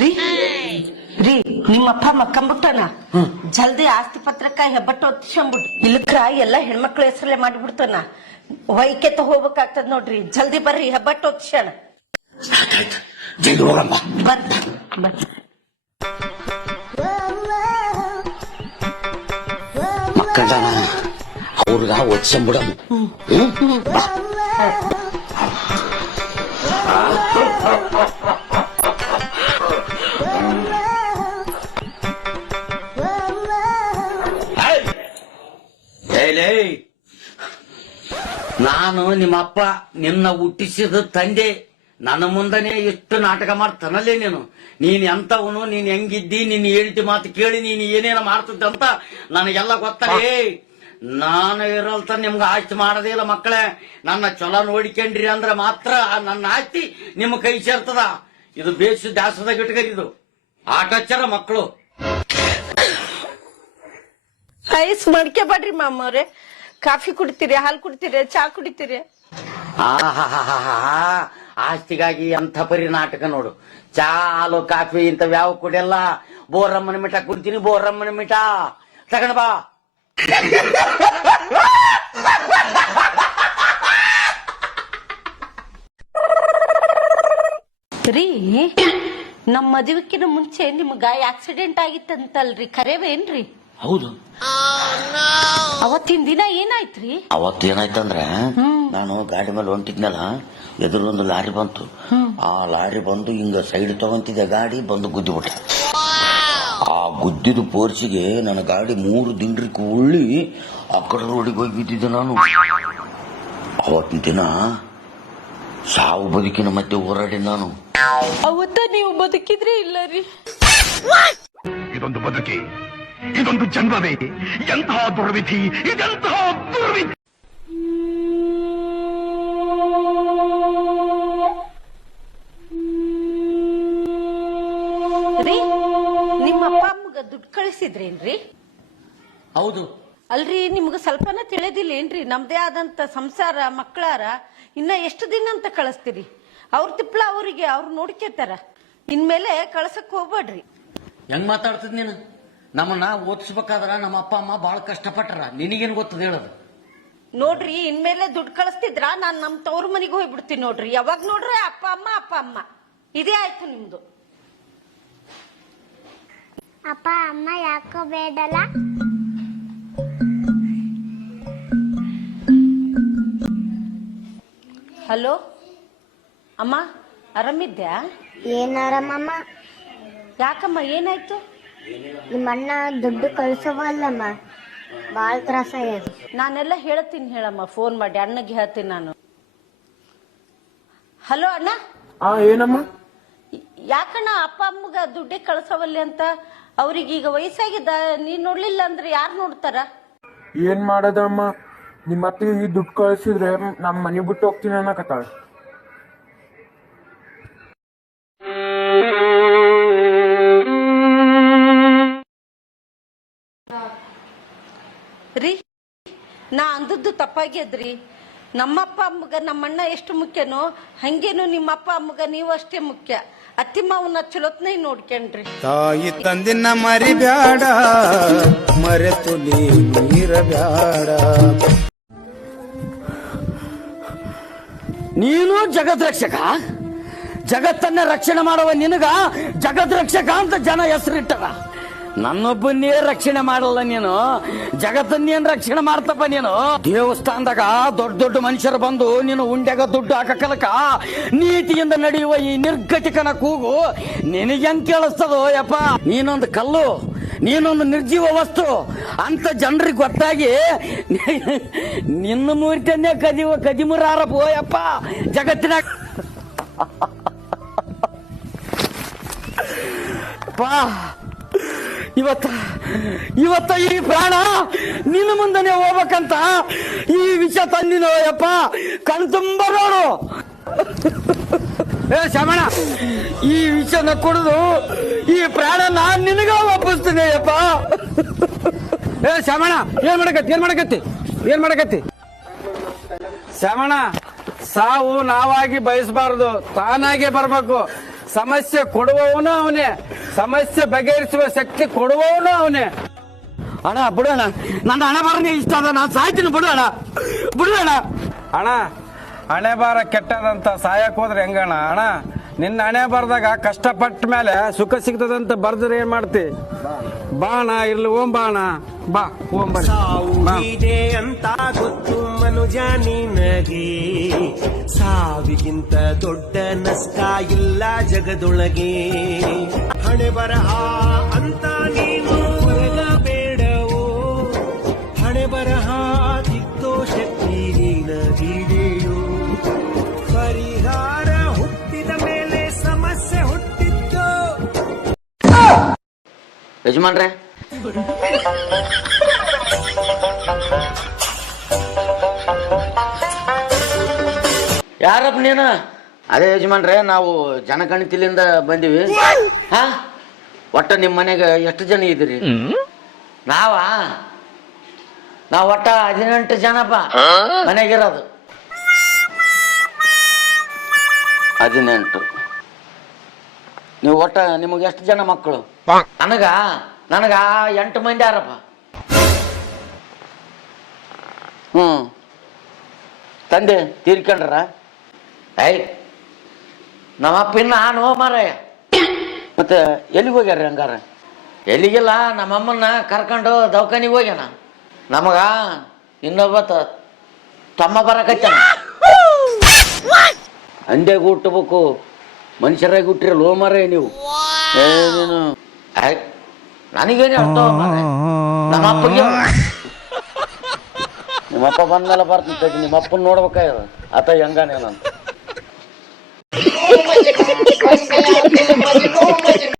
ರೀ ರೀ ನಿಮ್ಮಪ್ಪ ಮಕ್ಕಂಬಿಟ್ಟನ ಜಲ್ದಿ ಆಸ್ತಿ ಪತ್ರಕ್ಕ ಹೆಬ್ಬಟ್ಟು ಹೊತ್ತಿಸ್ಕೊಂಬಿಟ್ಟು ಇಲ್ಲಕ್ರ ಎಲ್ಲಾ ಹೆಣ್ಮಕ್ಳ ಹೆಸರಲ್ಲೇ ಮಾಡಿಬಿಡ್ತಾನ. ವೈಕೆತ್ತ ಹೋಗ್ಬೇಕಾಗ್ತದ ನೋಡ್ರಿ, ಜಲ್ದಿ ಬರ್ರಿ ಹೆಬ್ಬಟ್ಟು ಹೊತ್ತಿಸೋಣ. ಮಕ್ಕಳ ಅವ್ರಿಗ ಒಚ್ಚಿಬಿಡ. ನಾನು ನಿಮ್ಮಪ್ಪ ನಿನ್ನ ಹುಟ್ಟಿಸಿದ ತಂದೆ. ನನ್ನ ಮುಂದನೆ ಎಷ್ಟು ನಾಟಕ ಮಾಡ್ತಾನಲ್ಲೇ ನೀನ್ ಎಂತವನು, ನೀನ್ ಹೆಂಗಿದ್ದಿ, ನೀನ್ ಹೇಳಿದ ಮಾತು ಕೇಳಿ ನೀನ್ ಏನೇನ ಮಾಡ್ತಿದ್ದ ಅಂತ ನನಗೆಲ್ಲ ಗೊತ್ತಲೇ. ನಾನು ಇರಲ್ತ ನಿಮ್ಗೆ ಆಸ್ತಿ ಮಾಡದೇ ಇಲ್ಲ ಮಕ್ಕಳೇ. ನನ್ನ ಚೊಲ ನೋಡಿಕೊಂಡ್ರಿ ಅಂದ್ರ ಮಾತ್ರ ನನ್ನ ಆಸ್ತಿ ನಿಮ್ ಕೈ ಸೇರ್ತದ. ಇದು ಬೇಸು ದಾಸದ ಗಿಟ್ಕರಿದು ಆಟಚ್ಚರ ಮಕ್ಕಳು. ಐಸ್ ಮಾಡ್ಕೋಬೇಡ್ರಿ ಮಾಮವ್ರೆ. ಕಾಫಿ ಕುಡಿತೀರಿ, ಹಾಲು ಕುಡಿತೀರಿ, ಚಾ ಕುಡಿತೀರಿ? ಆಸ್ತಿಗಾಗಿ ಎಂಥ ಪರಿ ನಾಟಕ ನೋಡು. ಚಾ, ಹಾಲು, ಕಾಫಿ ಇಂಥವ್ಯಾವ ಕುಡಿಯಲ್ಲ. ಬೋರಮ್ಮನ ಮಿಠ ಕುಡ್ತೀನಿ, ಬೋರಮ್ಮನ ಮಿಠ ತಗೊಂಡ್ ಬಾ. ರೀ ನಮ್ ಮದುವೆಕಿನ ಮುಂಚೆ ನಿಮ್ಗ ಆಕ್ಸಿಡೆಂಟ್ ಆಗಿತ್ತಂತಲ್ರಿ, ಖರೇವೇನ್ರಿ? ಹೌದು. ಅವತ್ತಿನ ದಿನ ಏನಾಯ್ತ್ರಿ? ಅವತ್ತು ಏನಾಯ್ತಂದ್ರೆ ನಾನು ಗಾಡಿ ಮೇಲೆ ಹೊಂಟಿದ್ನಲ್ಲ, ಎದುರೊಂದು ಲಾರಿ ಬಂತು. ಆ ಲಾರಿ ಬಂದು ಹಿಂಗ ಸೈಡ್ ತಗೊಂತಿದ್ದೆ, ಗಾಡಿ ಬಂದು ಗುದ್ದಿಬಿಟ್ಟ. ಆ ಗುದ್ದಿದ ಪೋರ್ಸಿಗೆ ನನ್ನ ಗಾಡಿ 3 ದಿಂಡ್ರಿಕ್ ಉಳ್ಳಿ ಆ ಕಡೆ ರೋಡಿಗೆ ಹೋಗಿ ಬಿದ್ದಿದ್ದೆ ನಾನು. ಅವತ್ತಿನ ದಿನ ಸಾವು ಬದುಕಿನ ಮಧ್ಯೆ ಹೋರಾಡಿ ನಾನು. ಅವತ್ತ ನೀವು ಬದುಕಿದ್ರೆ ಇಲ್ಲ ರೀ. ಇದೊಂದು ಬದುಕಿ, ಇದೊಂದು ಜನ್ಮವೇ, ಎಂತಹ ದುರ್ವಿಧಿ, ಇದೆಂತಹ ದುರ್ವಿಧಿ. ರೀ ನಿಮ್ಮ ಅಪ್ಪ ಅಮ್ಮಗ ದುಡ್ಡು ಕಳಿಸಿದ್ರೇನ್ರಿ? ಹೌದು. ಅಲ್ರಿ ನಿಮ್ಗ ಸ್ವಲ್ಪನ ತಿಳಿದಿಲ್ಲ ಏನ್ರಿ? ನಮ್ದೇ ಆದಂತ ಸಂಸಾರ ಮಕ್ಕಳಾರ ಇನ್ನ ಎಷ್ಟು ದಿನ ಅಂತ ಕಳಿಸ್ತೀರಿ? ಅವ್ರ ತಿಪ್ಪಳ ಅವ್ರಿಗೆ ಅವ್ರು ನೋಡ್ಕೇತಾರ. ಇನ್ಮೇಲೆ ಕಳ್ಸಕ್ ಹೋಗ್ಬೇಡ್ರಿ. ಹೆಂಗ್ ಮಾತಾಡ್ತಿದ್ ನೀನು? ನಮ್ಮನ್ನ ಓದಿಸ್ಬೇಕಾದ್ರ ನಮ್ಮ ಅಪ್ಪ ಅಮ್ಮ ಬಹಳ ಕಷ್ಟಪಟ್ಟರ. ನಿನಗೇನ್ ಗೊತ್ತದ ಹೇಳೋದು? ನೋಡ್ರಿ ಇನ್ಮೇಲೆ ದುಡ್ಡು ಕಳಿಸ್ತಿದ್ರ ನಾನ್ ನಮ್ ತವ್ರ ಮನಿಗೆ ಹೋಗ್ಬಿಡ್ತೀನಿ ನೋಡ್ರಿ. ಯಾವಾಗ ನೋಡ್ರಿ ಅಪ್ಪ ಅಮ್ಮ ಇದೇ ಆಯ್ತು ನಿಮ್ದು. ಅಪ್ಪ ಅಮ್ಮ ಯಾಕೋ ಬೇಡಲ್ಲ? ಹಲೋ ಅಮ್ಮ, ಆರಾಮಿದ್ಯಾ? ಏನ್ ಆರಾಮಮ್ಮ? ಯಾಕಮ್ಮ ಏನಾಯ್ತು? ನಿಮ್ಮಣ್ಣ ದುಡ್ಡು ಕಳ್ಸವಲ್ಲಮ್ಮ, ಬಾಳ ತ್ರಾಸ ಆಗ್ಯದ. ನಾನೆಲ್ಲ ಹೇಳ್ತೀನಿ ಹೇಳಮ್ಮ, ಫೋನ್ ಮಾಡಿ ಅಣ್ಣಗೆ ಹೇಳ್ತೀನಿ ನಾನು. ಹಲೋ ಅಣ್ಣ. ಏನಮ್ಮ? ಯಾಕಣ್ಣ ಅಪ್ಪ ಅಮ್ಮಗ ದುಡ್ಡೇ ಕಳ್ಸವಲ್ಲಿ ಅಂತ? ಅವ್ರಿಗೀಗ ವಯಸ್ಸಾಗಿದ್ದ, ನೀನ್ ನೋಡ್ಲಿಲ್ಲ ಅಂದ್ರೆ ಯಾರು ನೋಡ್ತಾರ? ಏನ್ ಮಾಡದಮ್ಮ, ನಿಮ್ಮ ಅತ್ತಿಗೆ ಈ ದುಡ್ಡು ಕಳ್ಸಿದ್ರೆ ನಮ್ ಮನೆ ಬಿಟ್ಟು ಹೋಗ್ತೀನಿ ಅನ್ನಕತ್ತಾಳ. ರೀ ನಾ ಅಂದದ್ದು ತಪ್ಪಾಗ್ಯದ್ರಿ. ನಮ್ಮಪ್ಪ ಅಮ್ಮಗ ನಮ್ಮಣ್ಣ ಎಷ್ಟು ಮುಖ್ಯನೋ ಹಂಗೇನು ನಿಮ್ಮಪ್ಪ ಅಮ್ಮಗ ನೀವು ಅಷ್ಟೇ ಮುಖ್ಯ. ಅತ್ತಿ ಮಾವನ ಚಲೋತ್ನ ನೋಡ್ಕೊಂಡ್ರಿ. ತಾಯಿ ತಂದಿನ ಮರಿಬ್ಯಾಡ, ಮರೆತು ನೀರಬ್ಯಾಡ. ನೀನು ಜಗತ್ ರಕ್ಷಕ, ಜಗತ್ತನ್ನ ರಕ್ಷಣೆ ಮಾಡುವ ನಿನಗ ಜಗತ್ ರಕ್ಷಕ ಅಂತ ಜನ ಹೆಸರಿಟ್ಟರ. ನನ್ನೊಬ್ಬನ್ನೇ ರಕ್ಷಣೆ ಮಾಡಲ್ಲ ನೀನು, ಜಗತ್ತನ್ನೇನ್ ರಕ್ಷಣೆ ಮಾಡ್ತಪ್ಪ ನೀನು. ದೇವಸ್ಥಾನದಾಗ ದೊಡ್ಡ ದೊಡ್ಡ ಮನುಷ್ಯರು ಬಂದು ನೀನು ಉಂಡ್ಯಾಗ ದುಡ್ಡು ಹಾಕಲಕ ನೀತಿಯಿಂದ ನಡೆಯುವ ಈ ನಿರ್ಗತಿಕನ ಕೂಗು ನಿನಗೆಂಗ್ ಕೇಳಿಸ್ತದೋ ಯಪ್ಪ? ನೀನೊಂದು ಕಲ್ಲು, ನೀನೊಂದು ನಿರ್ಜೀವ ವಸ್ತು ಅಂತ ಜನರಿಗೆ ಗೊತ್ತಾಗಿ ನಿನ್ನ ಮೂರ್ತಿಯನ್ನೇ ಕದಿಮುರಾರಪ್ಪ ಯಪ್ಪ ಜಗತ್ತಿನಾಗ. ಇವತ್ತ ಈ ಪ್ರಾಣ ನಿನ್ನ ಮುಂದನೆ ಹೋಗ್ಬೇಕಂತ ಈ ವಿಷ ತಂದಿನೋ ಯಪ್ಪ. ಕಣ್ ತುಂಬ ನೋಡು. ಶಮಣ, ಈ ವಿಷನ ಕುಡಿದು ಈ ಪ್ರಾಣ ನಾನ್ ನಿನಗ ವಾಪಸ್ತೀನಿ ಯಪ್ಪ. ಶಮಣ, ಏನ್ ಮಾಡಕತ್ತಿ? ಶಮಣ, ಸಾವು ನಾವಾಗಿ ಬಯಸಬಾರದು, ತಾನಾಗೆ ಬರ್ಬೇಕು. ಸಮಸ್ಯೆ ಕೊಡುವವನು ಅವನೇ, ಸಮಸ್ಯೆ ಬಗೆಹರಿಸುವ ಶಕ್ತಿ ಕೊಡುವವನು ಅವನೇ. ಅಣ್ಣ ಬಿಡೋಣ, ನನ್ನ ಹಣೆ ಬರನೇ ಇಷ್ಟ ಅದ, ನಾನು ಸಾಯ್ತೀನಿ, ಬಿಡೋಣ ಬಿಡೋಣ. ಅಣ್ಣ ಹಣೆ ಬಾರ ಕೆಟ್ಟದಂತ ಸಾಯಕ್ ಹೋದ್ರೆ ಹೆಂಗಣ್ಣ? ಅಣ್ಣ ನಿನ್ನ ಹಣೆ ಬಾರದಾಗ ಕಷ್ಟಪಟ್ಟ ಮೇಲೆ ಸುಖ ಸಿಗ್ತದಂತ ಬರ್ದ್ರೆ ಏನ್ ಮಾಡ್ತಿ? ಬಾ ಅಣ್ಣ, ಇರ್ಲಿ ಓಂ ಬಾ ಅಣ್ಣ, ಬಾ ಓಂ ಬಾ. ಇದೆ ಅಂತ ಗೊತ್ತು ಮನುಜ ನಿನಗೆ, ಸಾವಿಗಿಂತ ದೊಡ್ಡ ನಷ್ಟ ಇಲ್ಲ ಜಗದೊಳಗೆ. ಹಣೆ ಬರಹ ಅಂತ ನೀನು ಹೊರಗಬೇಡವೋ, ಹಣೆ ಬರಹ ತಿದ್ದೋ ಶಕ್ತಿ ನಿನಗಿದೆಯೋ. ಪರಿಹಾರ ಹುಟ್ಟಿದ ಮೇಲೆ ಸಮಸ್ಯೆ ಹುಟ್ಟಿದ್ದೋ. ಯಜಮಾನ್ರೆ, ಯಾರಪ್ಪ ನೀನು? ಅದೇ ಯಜಮಾನ್ರೆ, ನಾವು ಜನಗಣತಿಲಿಂದ ಬಂದಿವಿ. ಹಾ, ಒಟ್ಟ ನಿಮ್ಮ ಮನೆಗೆ ಎಷ್ಟು ಜನ ಇದ್ದೀರಿ? ನಾವು ಒಟ್ಟ 18 ಜನಪ್ಪ ಮನೆಗಿರೋದು. 18. ನೀವು ಒಟ್ಟ ನಿಮಗೆ ಎಷ್ಟು ಜನ ಮಕ್ಕಳು? ನನಗ 8 ಮಂದಿ ಯಾರಪ್ಪ. ತಂದೆ ತೀರ್ಕೊಂಡ್ರ? ನಮ್ಮಪ್ಪ ಇನ್ನ ಮಾರಾಯ. ಮತ್ತೆ ಎಲ್ಲಿಗೆ ಹೋಗ್ಯಾರ? ಹಂಗಾರ ಎಲ್ಲಿಗಿಲ್ಲ, ನಮ್ಮಮ್ಮನ್ನ ಕರ್ಕೊಂಡು ದವಾಖಾನಿಗೆ ಹೋಗ್ಯಾನ. ನಮಗ ಇನ್ನೊಬ್ಬ ತಮ್ಮ ಬರಕತ್ತಾನ. ಅಂಡ್ಯಾಗ ಹುಟ್ಟಬೇಕು, ಮನುಷ್ಯರಾಗಿ ಹುಟ್ಟಿರಲ್ಲ ಲೋ ಮಾರಾಯ ನೀವು. ಏನೇನು ನನಗೇನು ಅರ್ಥ ನಮ್ಮಪ್ಪಗೆ. ನಿಮ್ಮಪ್ಪ ಬಂದ್ಮೇಲೆ ಬರ್ತೀನಿ, ನಿಮ್ಮಪ್ಪನ ನೋಡ್ಬೇಕಾಗ್ಯದ ಆತ ಹೆಂಗಾನೇನಂತ.